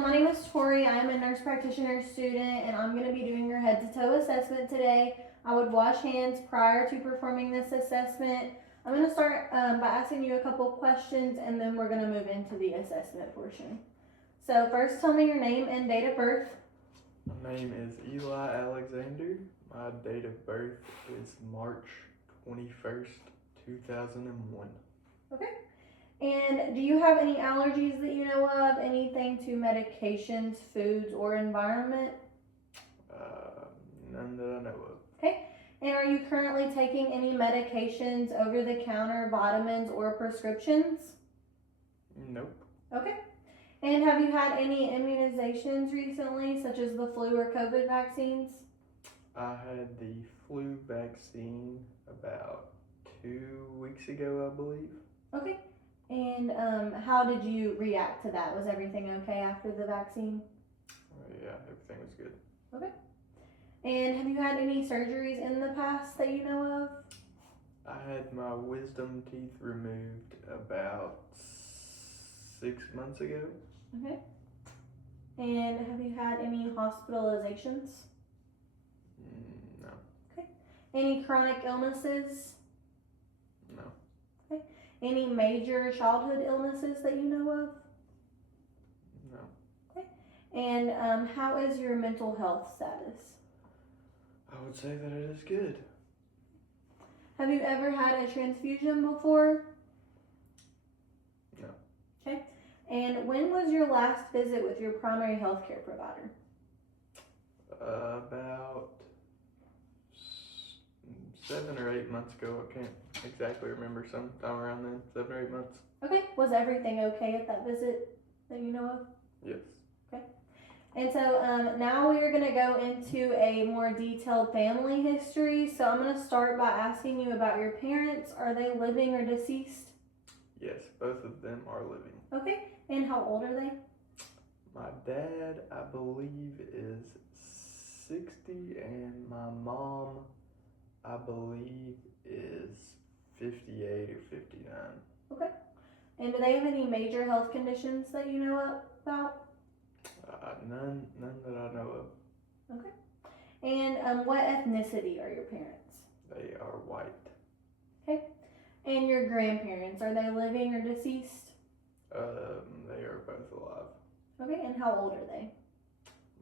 my name is Tori. I'm a nurse practitioner student, and I'm going to be doing your head to toe assessment today. I would wash hands prior to performing this assessment. I'm going to start by asking you a couple questions, and then we're going to move into the assessment portion. So first, tell me your name and date of birth. My name is Eli Alexander. My date of birth is March 21st, 2001. Okay. And do you have any allergies that you know of? Anything to medications, foods, or environment? None that I know of. Okay. And are you currently taking any medications, over-the-counter, vitamins, or prescriptions? Nope. Okay. And have you had any immunizations recently, such as the flu or COVID vaccines? I had the flu vaccine about 2 weeks ago, I believe. Okay. And how did you react to that? Was everything okay after the vaccine? Yeah, everything was good. Okay. And have you had any surgeries in the past that you know of? I had my wisdom teeth removed about 6 months ago. Okay. And have you had any hospitalizations? No. Okay. Any chronic illnesses? No. Okay. Any major childhood illnesses that you know of? No. Okay. And how is your mental health status? I would say that it is good. Have you ever had a transfusion before? No. Okay. And when was your last visit with your primary health care provider? About 7 or 8 months ago. I can't exactly remember, sometime around then. 7 or 8 months. Okay. Was everything okay at that visit that you know of? Yes. Okay. And so now we are going to go into a more detailed family history. So I'm going to start by asking you about your parents. Are they living or deceased? Yes, both of them are living. Okay. And how old are they? My dad, I believe, is 60, and my mom, I believe, is 58 or 59. Okay. And do they have any major health conditions that you know about? None that I know of. Okay. And what ethnicity are your parents? They are white. Okay. And your grandparents, are they living or deceased? They are both alive. Okay. And how old are they?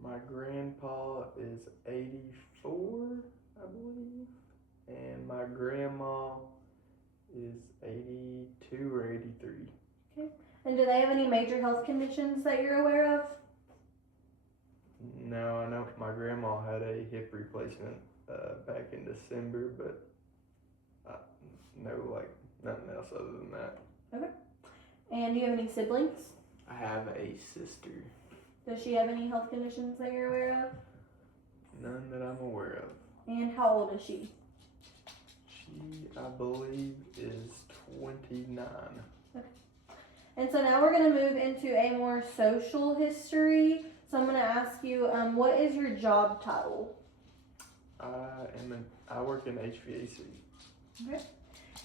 My grandpa is 84, I believe, and my grandma is 82 or 83. Okay. And do they have any major health conditions that you're aware of? No, I know my grandma had a hip replacement back in December, but nothing else other than that. Okay. And do you have any siblings? I have a sister. Does she have any health conditions that you're aware of? None that I'm aware of. And how old is she? She, I believe, is 29. And so now we're going to move into a more social history. So I'm going to ask you, what is your job title? I work in HVAC. Okay.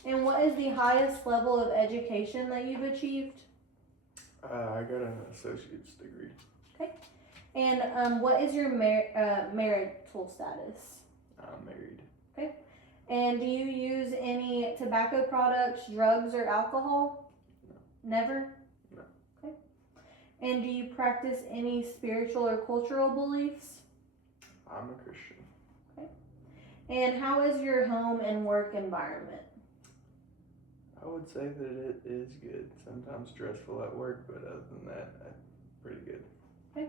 And what is the highest level of education that you've achieved? I got an associate's degree. Okay. And what is your marital status? I'm married. Okay. And do you use any tobacco products, drugs, or alcohol? No. Never? No. Okay. And do you practice any spiritual or cultural beliefs? I'm a Christian. Okay. And how is your home and work environment? I would say that it is good. Sometimes stressful at work, but other than that, pretty good. Okay.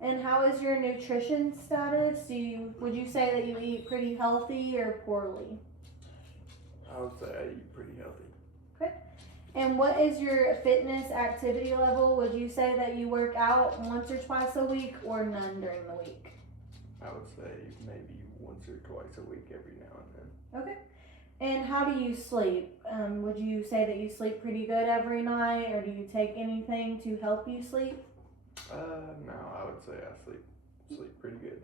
And how is your nutrition status? Would you say that you eat pretty healthy or poorly? I would say I eat pretty healthy. Okay. And what is your fitness activity level? Would you say that you work out once or twice a week or none during the week? I would say maybe once or twice a week every now and then. Okay. And how do you sleep? Would you say that you sleep pretty good every night, or do you take anything to help you sleep? No, I would say I sleep pretty good.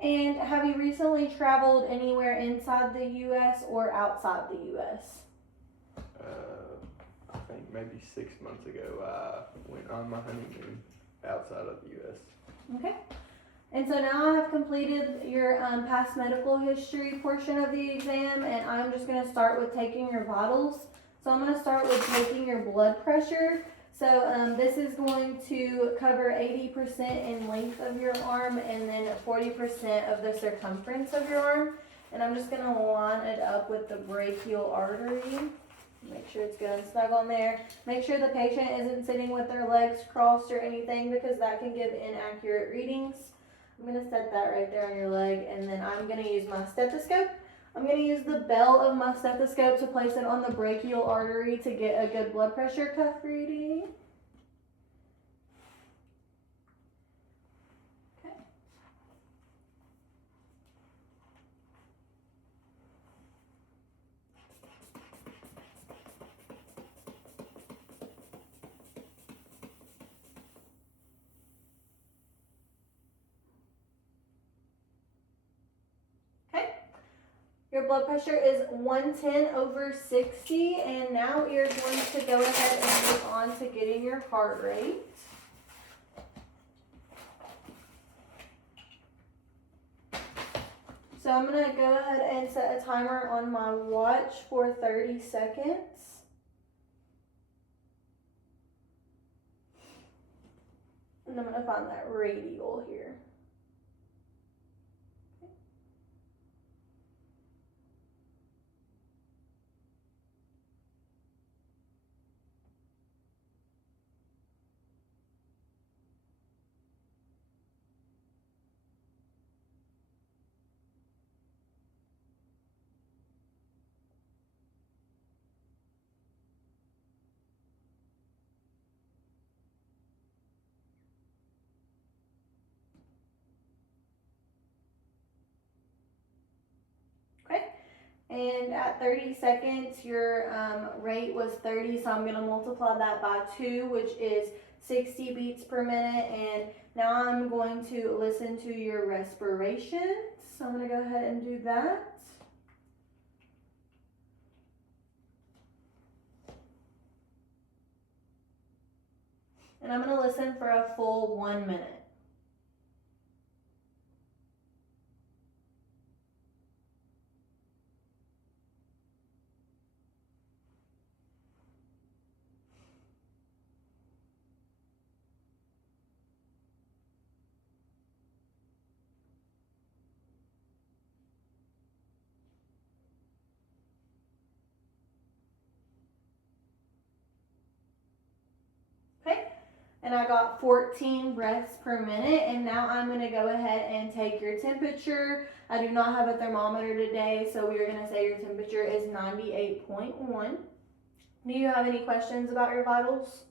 And have you recently traveled anywhere inside the U.S. or outside the U.S.? I think maybe 6 months ago I went went on my honeymoon outside of the U.S. Okay. And so now I have completed your past medical history portion of the exam, and I'm just going to start with taking your vitals. So I'm going to start with taking your blood pressure. So this is going to cover 80% in length of your arm and then 40% of the circumference of your arm. And I'm just going to line it up with the brachial artery. Make sure it's good and snug on there. Make sure the patient isn't sitting with their legs crossed or anything, because that can give inaccurate readings. I'm going to set that right there on your leg, and then I'm going to use my stethoscope. I'm going to use the bell of my stethoscope to place it on the brachial artery to get a good blood pressure cuff reading. Okay. Your blood pressure is 110/60, and now you're going to go ahead and move on to getting your heart rate. So I'm going to go ahead and set a timer on my watch for 30 seconds. And I'm going to find that radial here. And at 30 seconds, your rate was 30, so I'm going to multiply that by 2, which is 60 beats per minute. And now I'm going to listen to your respiration. So I'm going to go ahead and do that. And I'm going to listen for a full 1 minute. And I got 14 breaths per minute. And now I'm going to go ahead and take your temperature. I do not have a thermometer today, so we are going to say your temperature is 98.1. Do you have any questions about your vitals?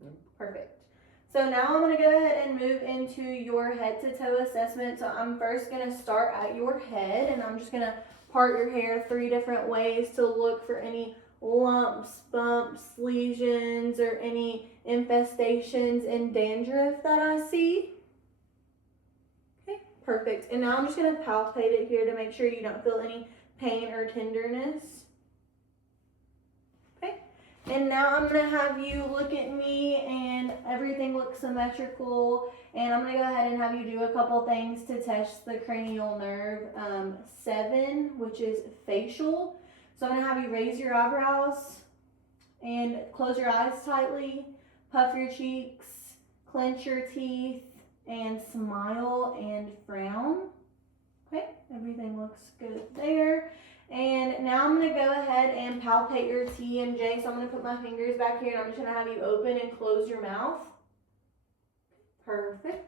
No. Perfect. So now I'm going to go ahead and move into your head to toe assessment. So I'm first going to start at your head, and I'm just going to part your hair 3 different ways to look for any lumps, bumps, lesions, or any infestations and dandruff that I see. Okay, perfect. And now I'm just going to palpate it here to make sure you don't feel any pain or tenderness. Okay, and now I'm going to have you look at me, and everything looks symmetrical, and I'm going to go ahead and have you do a couple things to test the cranial nerve 7, which is facial. So I'm going to have you raise your eyebrows and close your eyes tightly, puff your cheeks, clench your teeth, and smile and frown. Okay, everything looks good there. And now I'm going to go ahead and palpate your TMJ. So I'm going to put my fingers back here, and I'm just going to have you open and close your mouth. Perfect.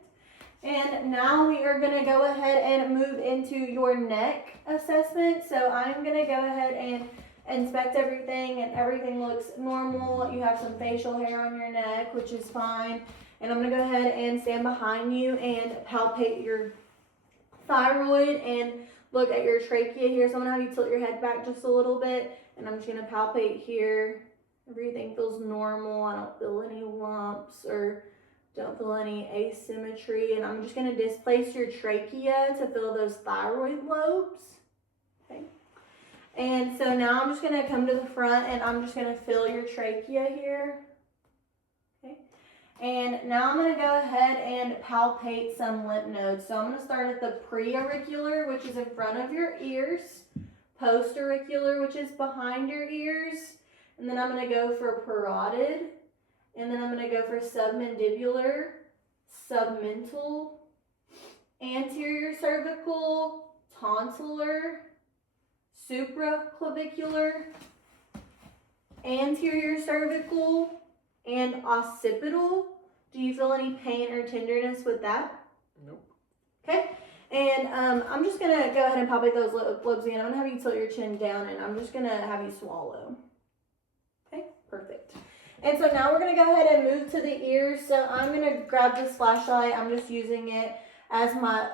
And now we are going to go ahead and move into your neck assessment. So I'm going to go ahead and inspect everything, and everything looks normal. You have some facial hair on your neck, which is fine. And I'm going to go ahead and stand behind you and palpate your thyroid and look at your trachea here. So I'm going to have you tilt your head back just a little bit, and I'm just going to palpate here. Everything feels normal. I don't feel any lumps or don't feel any asymmetry. And I'm just going to displace your trachea to fill those thyroid lobes. Okay. And so now I'm just going to come to the front, and I'm just going to fill your trachea here. Okay. And now I'm going to go ahead and palpate some lymph nodes. So I'm going to start at the preauricular, which is in front of your ears, postauricular, which is behind your ears, and then I'm going to go for parotid, and then I'm going to go for submandibular, submental, anterior cervical, tonsillar, supraclavicular, anterior cervical, and occipital. Do you feel any pain or tenderness with that? Nope. Okay. And I'm just going to go ahead and palpate those lobes again. I'm going to have you tilt your chin down, and I'm just going to have you swallow. Okay, perfect. And so now we're going to go ahead and move to the ears. So I'm going to grab this flashlight. I'm just using it as my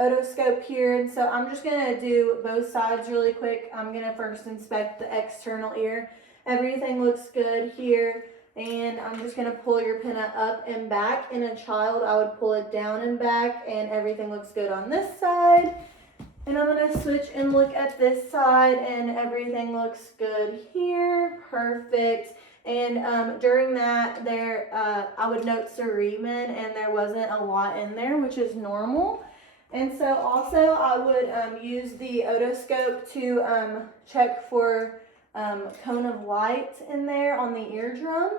otoscope here. And so I'm just going to do both sides really quick. I'm going to first inspect the external ear. Everything looks good here. And I'm just going to pull your pinna up and back. In a child, I would pull it down and back, and everything looks good on this side. And I'm going to switch and look at this side, and everything looks good here. Perfect. And during that, I would note cerumen, and there wasn't a lot in there, which is normal. And so also I would use the otoscope to check for cone of light in there on the eardrum.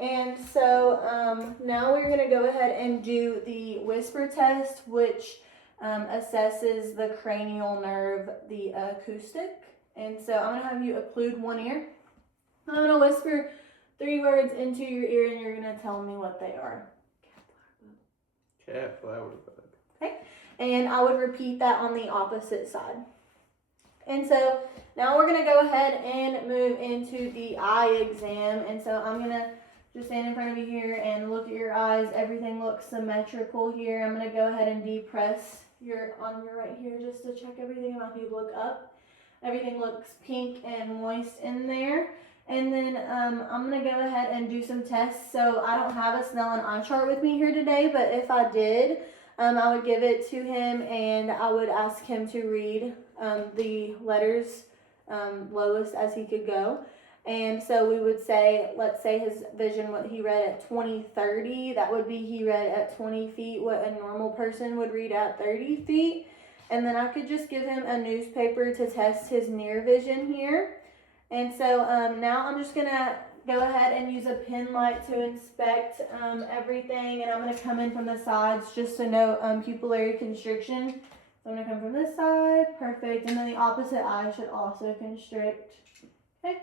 And so now we're going to go ahead and do the whisper test, which assesses the cranial nerve, the acoustic. And so I'm going to have you occlude one ear. I'm going to whisper 3 words into your ear, and you're going to tell me what they are. Cat, flower, bug. Okay. And I would repeat that on the opposite side. And so now we're going to go ahead and move into the eye exam. And so I'm going to just stand in front of you here and look at your eyes. Everything looks symmetrical here. I'm going to go ahead and depress on your right here just to check everything about you. Look up. Everything looks pink and moist in there. And then I'm going to go ahead and do some tests. So I don't have a Snellen eye chart with me here today, but if I did, I would give it to him, and I would ask him to read the letters lowest as he could go. And so we would say, let's say his vision, what he read at 20/30, that would be he read at 20 feet what a normal person would read at 30 feet. And then I could just give him a newspaper to test his near vision here. And so now I'm just going to go ahead and use a pen light to inspect everything. And I'm going to come in from the sides just to note pupillary constriction. So I'm going to come from this side. Perfect. And then the opposite eye should also constrict. Okay.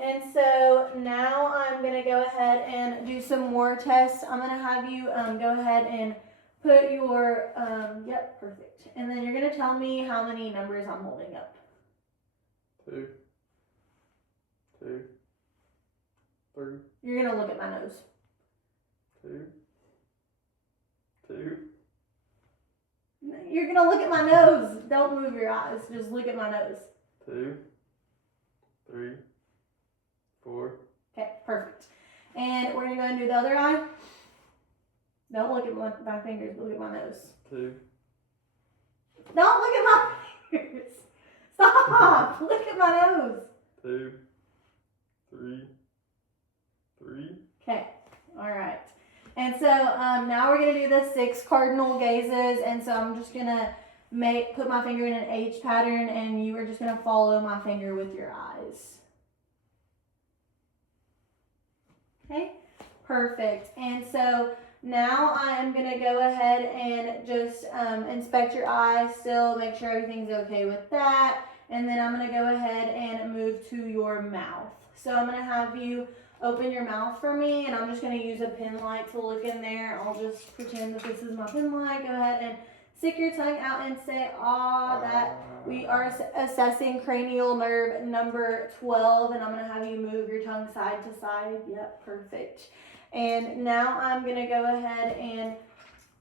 And so now I'm going to go ahead and do some more tests. I'm going to have you go ahead and put your, yep, perfect. And then you're going to tell me how many numbers I'm holding up. 2, 2, 3. You're going to look at my nose. 2, 2. You're going to look at my nose. Don't move your eyes. Just look at my nose. 2, 3, 4. Okay, perfect. And we're going to go and do the other eye. Don't look at my fingers, look at my nose. 2. Don't look at my fingers. Stop. Look at my nose. 2, 3, 3. Okay, all right. And so now we're going to do the 6 cardinal gazes. And so I'm just going to put my finger in an H pattern, and you are just going to follow my finger with your eyes. Okay, perfect. And so now I'm going to go ahead and just inspect your eyes still, make sure everything's okay with that. And then I'm going to go ahead and move to your mouth. So I'm going to have you open your mouth for me, and I'm just going to use a pen light to look in there. I'll just pretend that this is my pen light. Go ahead and stick your tongue out and say, ah, that we are assessing cranial nerve number 12, and I'm going to have you move your tongue side to side. Yep, perfect. And now I'm going to go ahead and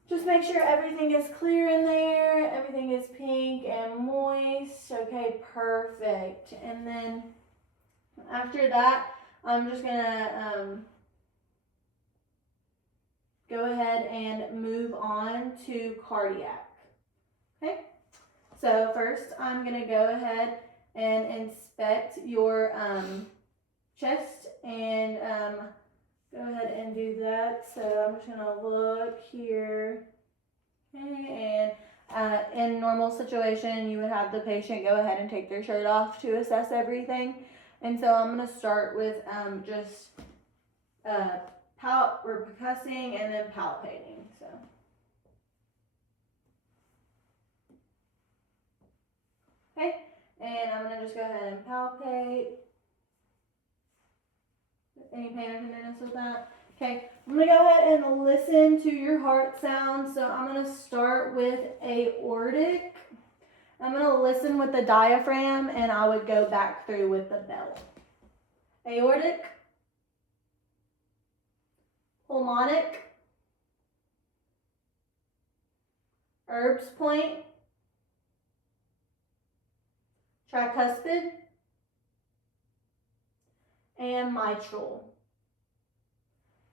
just make sure everything is clear in there. Everything is pink and moist. Okay, perfect. And then after that, I'm just going to go ahead and move on to cardiac. Okay, so first I'm going to go ahead and inspect your chest, and go ahead back. So I'm just gonna look here. Okay, and in normal situation, you would have the patient go ahead and take their shirt off to assess everything. And so I'm gonna start with just percussing and then palpating. So. Okay, and I'm gonna just go ahead and palpate. Any pain or tenderness with that? Okay, I'm gonna go ahead and listen to your heart sounds. So I'm gonna start with aortic. I'm gonna listen with the diaphragm, and I would go back through with the bell. Aortic, pulmonic, Erb's point, tricuspid, and mitral.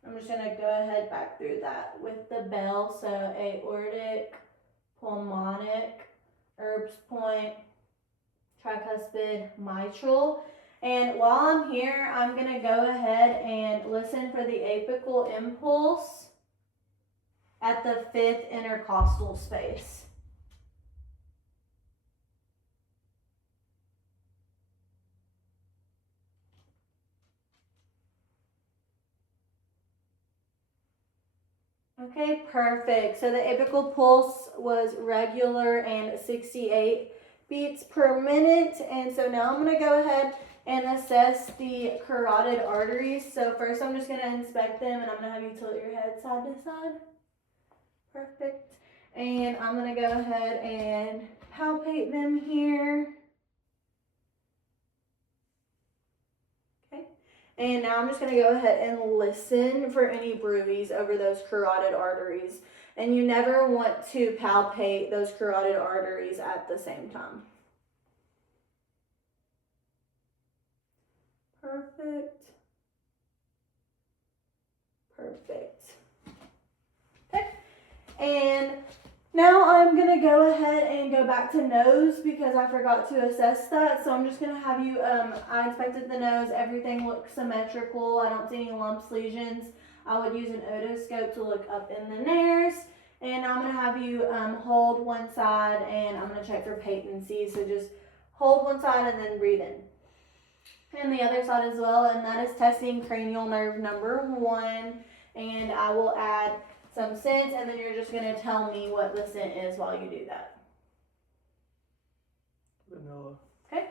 I'm just gonna go ahead back through that with the bell. So aortic, pulmonic, Erb's point, tricuspid, mitral. And while I'm here, I'm gonna go ahead and listen for the apical impulse at the 5th intercostal space. Okay, perfect. So the apical pulse was regular and 68 beats per minute. And so now I'm going to go ahead and assess the carotid arteries. So first I'm just going to inspect them, and I'm going to have you tilt your head side to side. Perfect. And I'm going to go ahead and palpate them here. And now I'm just going to go ahead and listen for any bruits over those carotid arteries. And you never want to palpate those carotid arteries at the same time. Perfect. Perfect. Okay. And now I'm going to go ahead and go back to nose because I forgot to assess that. So I'm just going to have you, I inspected the nose. Everything looks symmetrical. I don't see any lumps, lesions. I would use an otoscope to look up in the nares. And I'm going to have you hold one side, and I'm going to check for patency. So just hold one side and then breathe in. And the other side as well. And that is testing cranial nerve number 1. And I will add some scent, and then you're just going to tell me what the scent is while you do that. Vanilla. Okay.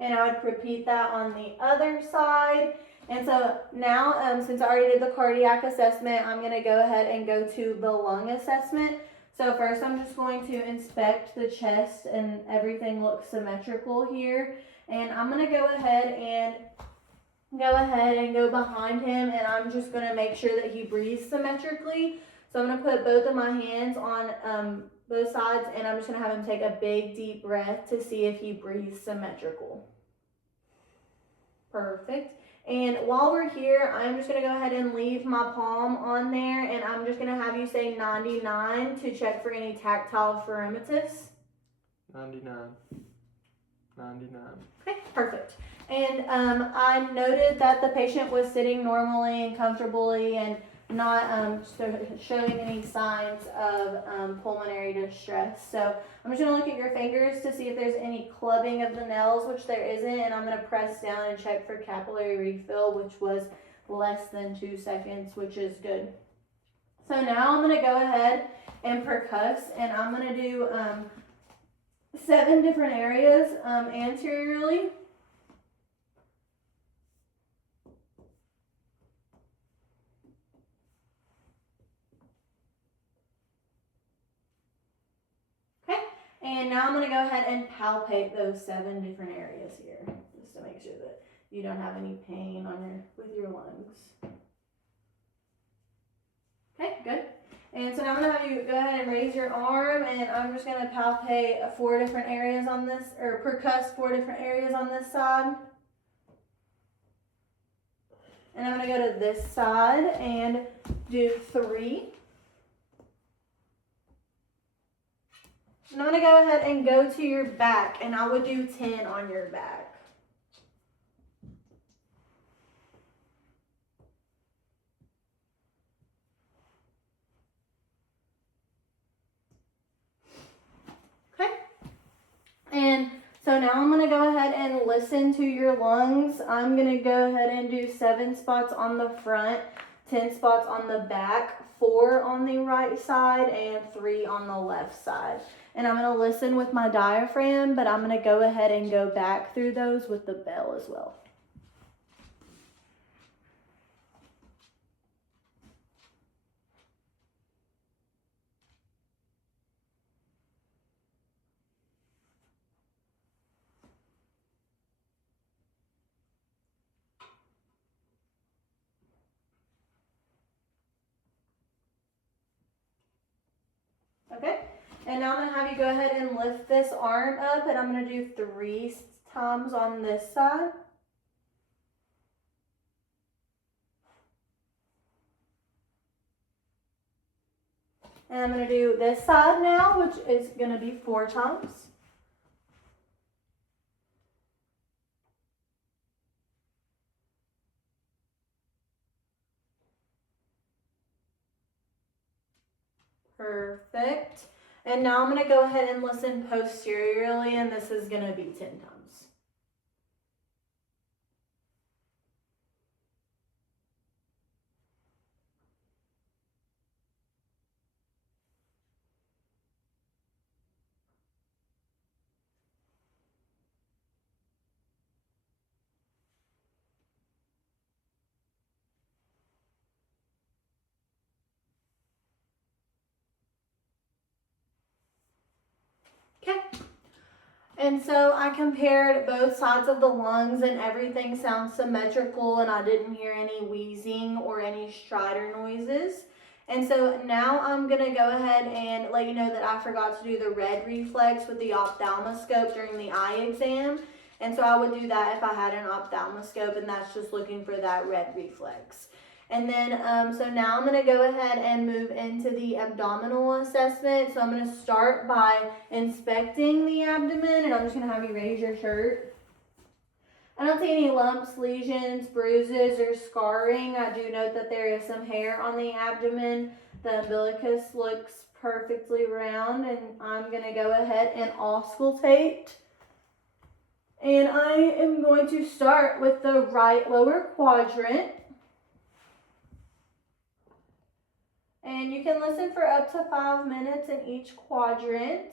And I would repeat that on the other side. And so now, since I already did the cardiac assessment, I'm going to go ahead and go to the lung assessment. So first I'm just going to inspect the chest, and everything looks symmetrical here. And I'm going to go ahead and go behind him, and I'm just going to make sure that he breathes symmetrically. So I'm going to put both of my hands on both sides, and I'm just going to have him take a big deep breath to see if he breathes symmetrical. Perfect. And while we're here, I'm just going to go ahead and leave my palm on there, and I'm just going to have you say 99 to check for any tactile pharyngitis. 99. Okay, perfect. And I noted that the patient was sitting normally and comfortably and not showing any signs of pulmonary distress. So I'm just going to look at your fingers to see if there's any clubbing of the nails, which there isn't, and I'm going to press down and check for capillary refill, which was less than 2 seconds, which is good. So now I'm going to go ahead and percuss, and I'm going to do 7 different areas anteriorly. And now I'm going to go ahead and palpate those 7 different areas here, just to make sure that you don't have any pain with your lungs. Okay, good. And so now I'm going to have you go ahead and raise your arm, and I'm just going to palpate 4 different areas on this, or percuss 4 different areas on this side. And I'm going to go to this side and do 3. And I'm going to go ahead and go to your back, and I would do 10 on your back. So now I'm gonna go ahead and listen to your lungs. I'm gonna go ahead and do 7 spots on the front, 10 spots on the back, 4 on the right side, and 3 on the left side. And I'm gonna listen with my diaphragm, but I'm gonna go ahead and go back through those with the bell as well. Okay, and now I'm gonna have you go ahead and lift this arm up, and I'm gonna do 3 times on this side. And I'm gonna do this side now, which is gonna be 4 times. Perfect. And now I'm gonna go ahead and listen posteriorly, and this is gonna be 10 times. Okay. And so I compared both sides of the lungs, and everything sounds symmetrical, and I didn't hear any wheezing or any stridor noises. And so now I'm gonna go ahead and let you know that I forgot to do the red reflex with the ophthalmoscope during the eye exam. And so I would do that if I had an ophthalmoscope, and that's just looking for that red reflex. And then, so now I'm gonna go ahead and move into the abdominal assessment. So I'm gonna start by inspecting the abdomen, and I'm just gonna have you raise your shirt. I don't see any lumps, lesions, bruises, or scarring. I do note that there is some hair on the abdomen. The umbilicus looks perfectly round, and I'm gonna go ahead and auscultate. And I am going to start with the right lower quadrant. And you can listen for up to 5 minutes in each quadrant.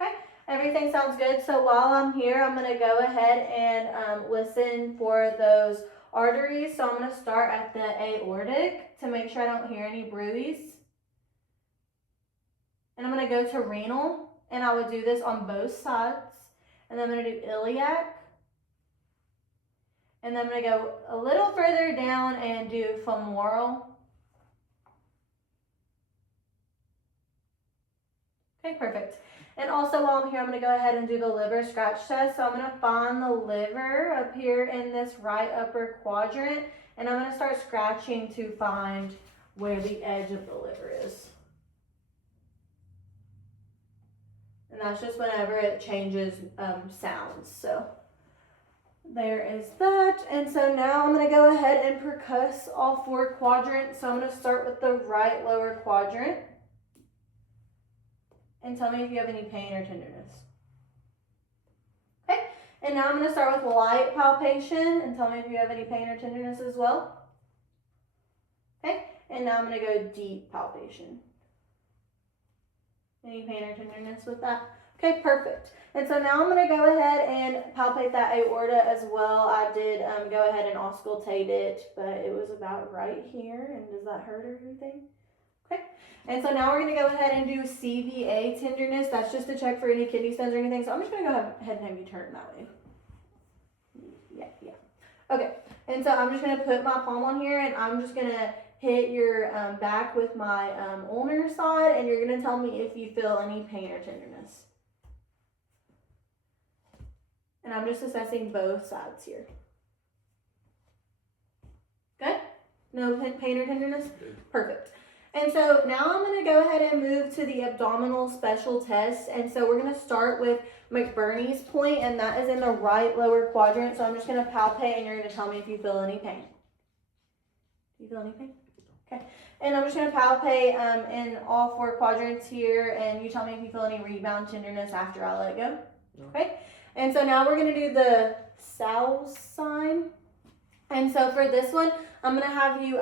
Okay, everything sounds good. So while I'm here, I'm going to go ahead and listen for those arteries. So I'm going to start at the aortic to make sure I don't hear any bruise. And I'm going to go to renal. And I would do this on both sides. And then I'm going to do iliac. And then I'm going to go a little further down and do femoral. Okay, perfect. And also while I'm here, I'm going to go ahead and do the liver scratch test. So I'm going to find the liver up here in this right upper quadrant. And I'm going to start scratching to find where the edge of the liver is. And that's just whenever it changes sounds. So there is that. And so now I'm going to go ahead and percuss all 4 quadrants. So I'm going to start with the right lower quadrant. And tell me if you have any pain or tenderness. Okay. And now I'm going to start with light palpation. And tell me if you have any pain or tenderness as well. Okay. And now I'm going to go deep palpation. Any pain or tenderness with that? Okay, perfect. And so now I'm going to go ahead and palpate that aorta as well. I did go ahead and auscultate it, but it was about right here. And does that hurt or anything? Okay. And so now we're going to go ahead and do CVA tenderness. That's just to check for any kidney stones or anything. So I'm just going to go ahead and have you turn that way. Yeah. Okay. And so I'm just going to put my palm on here, and I'm just going to hit your back with my ulnar side, and you're going to tell me if you feel any pain or tenderness. And I'm just assessing both sides here. Good? No pain or tenderness? Good. Perfect. And so now I'm going to go ahead and move to the abdominal special test. And so we're going to start with McBurney's point, and that is in the right lower quadrant. So I'm just going to palpate, and you're going to tell me if you feel any pain. Do you feel any pain? Okay. And I'm just going to palpate in all 4 quadrants here, and you tell me if you feel any rebound tenderness after I let go. No. Okay. And so now we're going to do the sow sign. And so for this one, I'm going to have you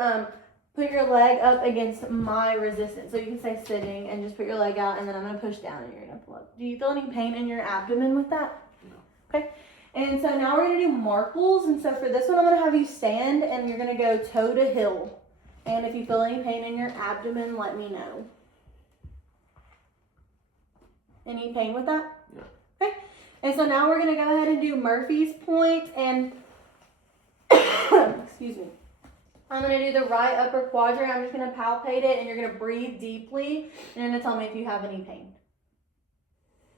put your leg up against my resistance. So you can say sitting and just put your leg out, and then I'm going to push down and you're going to pull up. Do you feel any pain in your abdomen with that? No. Okay. And so now we're going to do Markles. And so for this one, I'm going to have you stand and you're going to go toe to heel. And if you feel any pain in your abdomen, let me know. Any pain with that? No. Okay. And so now we're going to go ahead and do Murphy's point. And, excuse me. I'm going to do the right upper quadrant. I'm just going to palpate it and you're going to breathe deeply. And you're going to tell me if you have any pain.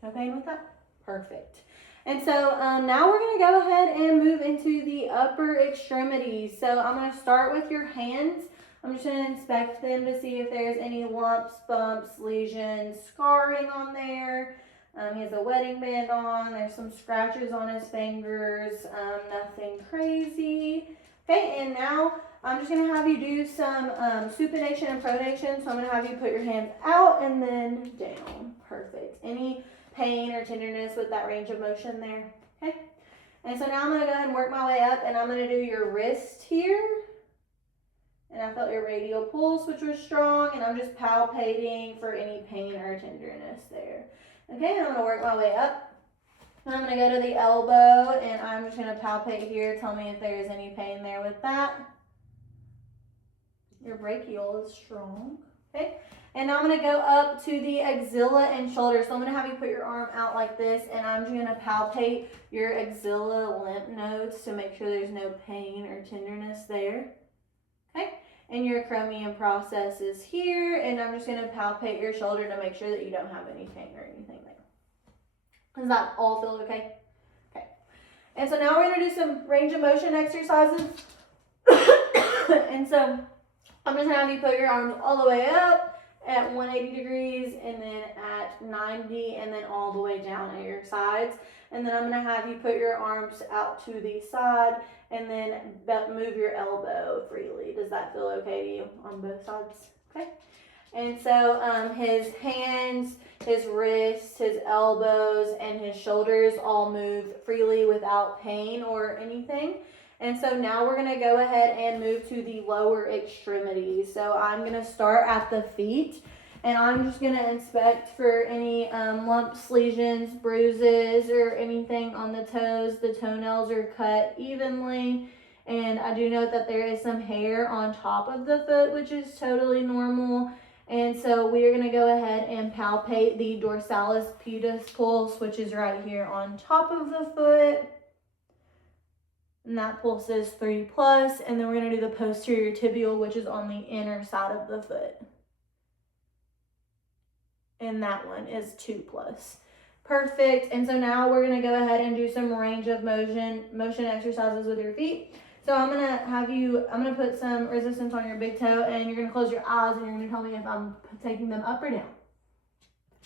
No pain with that? Perfect. And so now we're going to go ahead and move into the upper extremities. So I'm going to start with your hands. I'm just going to inspect them to see if there's any lumps, bumps, lesions, scarring on there. He has a wedding band on. There's some scratches on his fingers. Nothing crazy. Okay, and now I'm just going to have you do some supination and pronation. So I'm going to have you put your hands out and then down. Perfect. Any pain or tenderness with that range of motion there? Okay. And so now I'm going to go ahead and work my way up, and I'm going to do your wrist here. And I felt your radial pulse, which was strong, and I'm just palpating for any pain or tenderness there. Okay, I'm going to work my way up. And I'm going to go to the elbow, and I'm just going to palpate here. Tell me if there is any pain there with that. Your brachial is strong. Okay, and now I'm going to go up to the axilla and shoulder. So I'm going to have you put your arm out like this, and I'm just going to palpate your axilla lymph nodes to make sure there's no pain or tenderness there. Okay, and your acromion process is here, and I'm just going to palpate your shoulder to make sure that you don't have any pain or anything there. Does that all feel okay? Okay. And so now we're going to do some range of motion exercises. And so I'm just going to have you put your arms all the way up at 180 degrees, and then at 90, and then all the way down at your sides. And then I'm going to have you put your arms out to the side, and then move your elbow freely. Does that feel okay to you on both sides? Okay. And so his hands, his wrists, his elbows, and his shoulders all move freely without pain or anything. And so now we're going to go ahead and move to the lower extremities. So I'm going to start at the feet, and I'm just going to inspect for any lumps, lesions, bruises, or anything on the toes. The toenails are cut evenly, and I do note that there is some hair on top of the foot, which is totally normal. And so we are going to go ahead and palpate the dorsalis pedis pulse, which is right here on top of the foot. And that pulse is 3+, and then we're going to do the posterior tibial, which is on the inner side of the foot. And that one is 2+. Perfect. And so now we're going to go ahead and do some range of motion exercises with your feet. So I'm going to put some resistance on your big toe, and you're going to close your eyes, and you're going to tell me if I'm taking them up or down.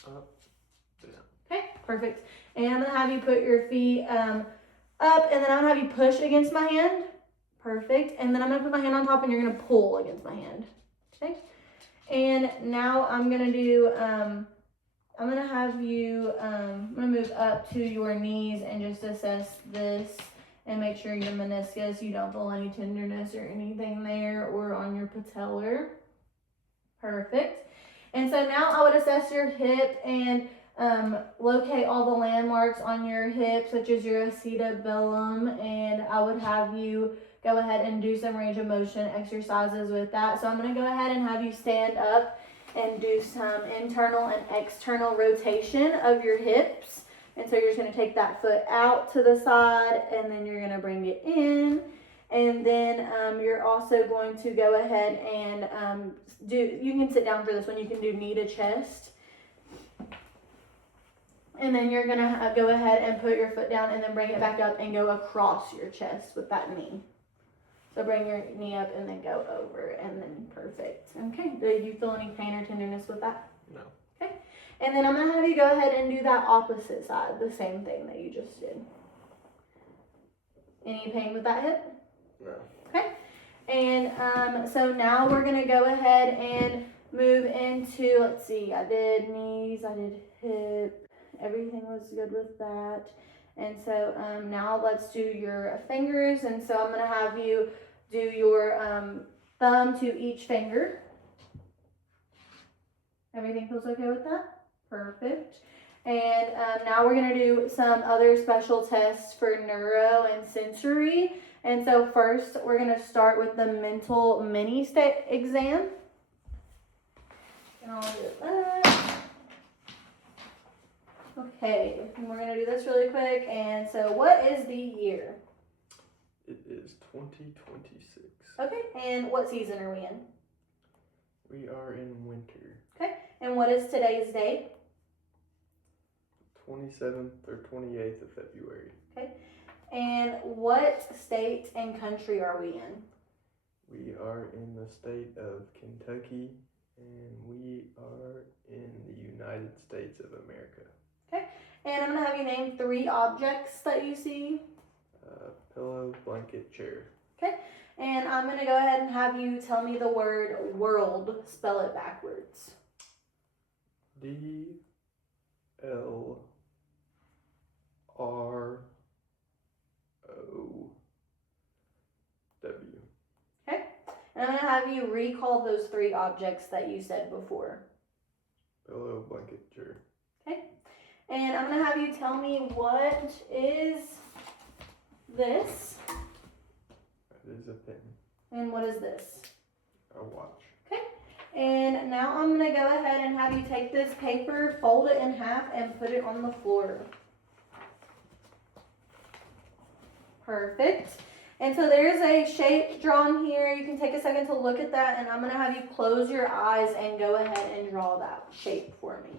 Up, down. Okay, perfect. And I'm going to have you put your feet up, and then I'm going to have you push against my hand. Perfect. And then I'm going to put my hand on top, and you're going to pull against my hand. Okay. And now I'm going to do, I'm going to have you, I'm going to move up to your knees and just assess this and make sure your meniscus, you don't feel any tenderness or anything there, or on your patellar. Perfect. And so now I would assess your hip and locate all the landmarks on your hip, such as your acetabellum, and I would have you go ahead and do some range of motion exercises with that. So I'm going to go ahead and have you stand up and do some internal and external rotation of your hips. And so you're just going to take that foot out to the side, and then you're going to bring it in. And then you're also going to go ahead and you can sit down for this one, you can do knee to chest. And then you're going to go ahead and put your foot down and then bring it back up and go across your chest with that knee. So bring your knee up and then go over, and then perfect. Okay, do you feel any pain or tenderness with that? No. Okay, and then I'm going to have you go ahead and do that opposite side, the same thing that you just did. Any pain with that hip? No. Okay, And so now we're gonna go ahead and move into, let's see, I did knees, I did hip, everything was good with that. And so now let's do your fingers. And so I'm gonna have you do your thumb to each finger. Everything feels okay with that? Perfect. And now we're gonna do some other special tests for neuro and sensory. And so first we're gonna start with the mental mini state exam. And I'll do that. Okay, and we're gonna do this really quick. And so what is the year? It is 2026. Okay, and what season are we in? We are in winter. Okay, and what is today's date? 27th or 28th of February. Okay, and what state and country are we in? We are in the state of Kentucky, and we are in the United States of America. Okay, and I'm gonna have you name 3 objects that you see. Pillow, blanket, chair. Okay, and I'm gonna go ahead and have you tell me the word world. Spell it backwards. DLRO. Okay, and I'm gonna have you recall those 3 objects that you said before. Pillow, blanket, chair. Okay, and I'm gonna have you tell me what is this That is a pen. and what is this. A watch. And now I'm gonna go ahead and have you take this paper, fold it in half, and put it on the floor. Perfect. And so there's a shape drawn here. You can take a second to look at that, and I'm gonna have you close your eyes and go ahead and draw that shape for me.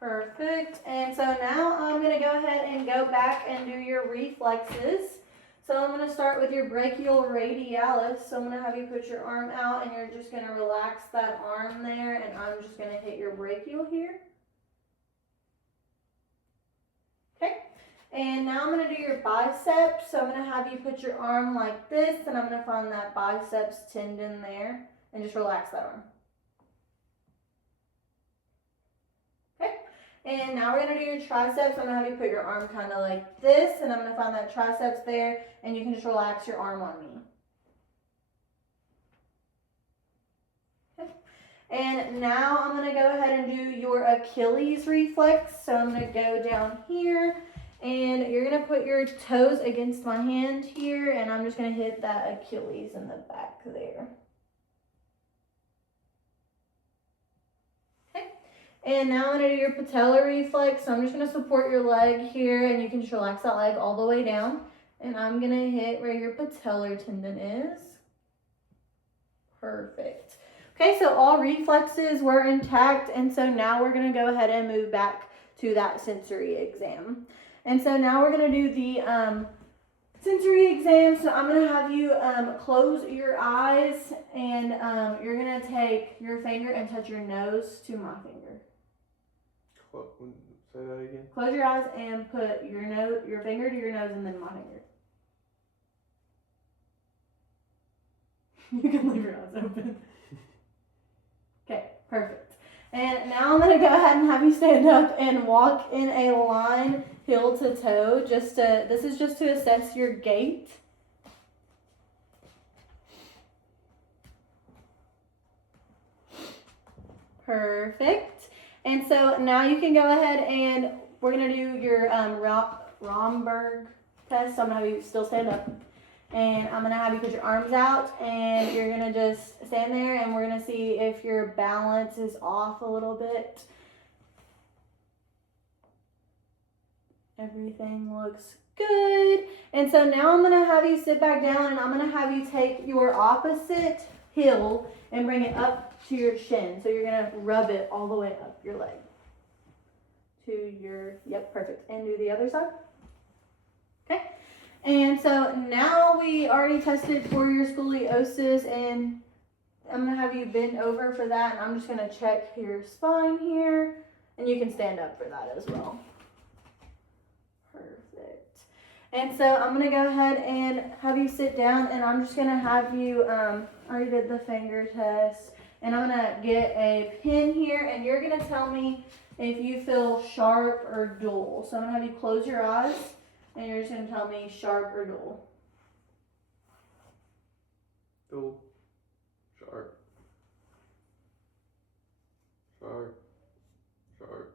Perfect. And so now I'm going to go ahead and go back and do your reflexes. So I'm going to start with your brachial radialis. So I'm going to have you put your arm out, and you're just going to relax that arm there, and I'm just going to hit your brachial here. Okay. And now I'm going to do your biceps. So I'm going to have you put your arm like this, and I'm going to find that biceps tendon there, and just relax that arm. And now we're gonna do your triceps. I'm gonna have you put your arm kind of like this, and I'm gonna find that triceps there, and you can just relax your arm on me. Okay. And now I'm gonna go ahead and do your Achilles reflex. So I'm gonna go down here, and you're gonna put your toes against my hand here, and I'm just gonna hit that Achilles in the back there. And now I'm going to do your patellar reflex. So I'm just going to support your leg here, and you can just relax that leg all the way down. And I'm going to hit where your patellar tendon is. Perfect. Okay, so all reflexes were intact, and so now we're going to go ahead and move back to that sensory exam. And so now we're going to do the sensory exam. So I'm going to have you close your eyes, and you're going to take your finger and touch your nose to my finger. Say that again. Close your eyes and put your finger to your nose, and then my finger. You can leave your eyes open. Okay, perfect. And now I'm gonna go ahead and have you stand up and walk in a line, heel to toe. This is just to assess your gait. Perfect. And so now you can go ahead, and we're going to do your Romberg test. So I'm going to have you still stand up. And I'm going to have you put your arms out, and you're going to just stand there, and we're going to see if your balance is off a little bit. Everything looks good. And so now I'm going to have you sit back down, and I'm going to have you take your opposite heel and bring it up to your shin. So you're going to rub it all the way up your leg to your, yep, perfect. And do the other side. Okay. And so now we already tested for your scoliosis, and I'm gonna have you bend over for that, and I'm just gonna check your spine here, and you can stand up for that as well. Perfect. And so I'm gonna go ahead and have you sit down, and I'm just gonna have you, I already did the finger test, and I'm gonna get a pin here, and you're gonna tell me if you feel sharp or dull. So I'm gonna have you close your eyes, and you're just gonna tell me sharp or dull. Dull. Sharp. Sharp. Sharp.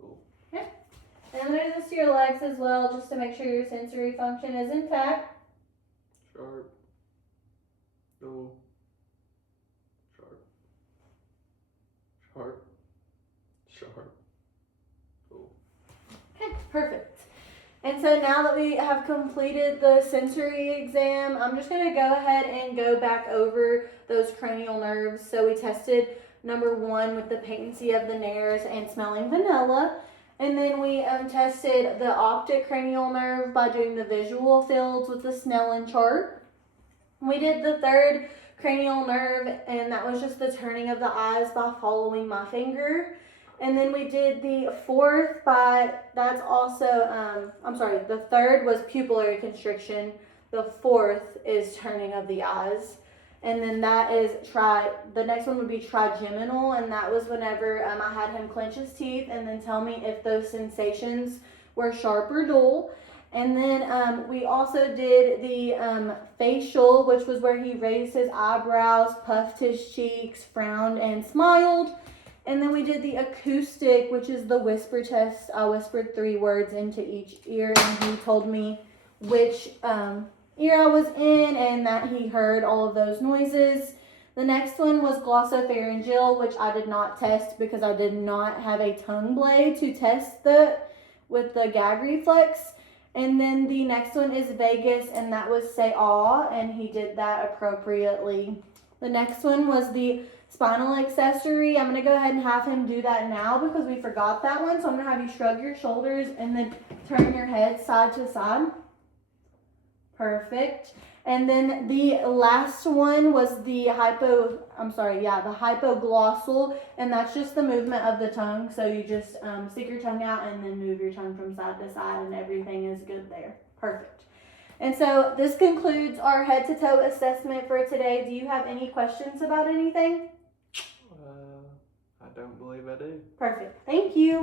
Dull. And I'm gonna do this to your legs as well, just to make sure your sensory function is intact. Sharp. Dull. Sharp. Sharp. Sharp. Dull. Okay, perfect. And so now that we have completed the sensory exam, I'm just going to go ahead and go back over those cranial nerves. So we tested number 1 with the patency of the nares and smelling vanilla. And then we tested the optic cranial nerve by doing the visual fields with the Snellen chart. We did the 3rd cranial nerve, and that was just the turning of the eyes by following my finger. And then we did the 4th that's also, the 3rd was pupillary constriction. The 4th is turning of the eyes. And then that is the next one would be trigeminal, and that was whenever I had him clench his teeth and then tell me if those sensations were sharp or dull. And then we also did the facial, which was where he raised his eyebrows, puffed his cheeks, frowned, and smiled. And then we did the acoustic, which is the whisper test. I whispered 3 words into each ear, and he told me which ear I was in and that he heard all of those noises. The next one was glossopharyngeal, which I did not test because I did not have a tongue blade to test with the gag reflex. And then the next one is vagus, and that was say aw, and he did that appropriately. The next one was the spinal accessory. I'm going to go ahead and have him do that now because we forgot that one. So I'm going to have you shrug your shoulders and then turn your head side to side. Perfect. And then the last one was the hypoglossal, and that's just the movement of the tongue. So you just stick your tongue out and then move your tongue from side to side, and everything is good there. Perfect. And so this concludes our head to toe assessment for today. Do you have any questions about anything? I don't believe I do. Perfect. Thank you.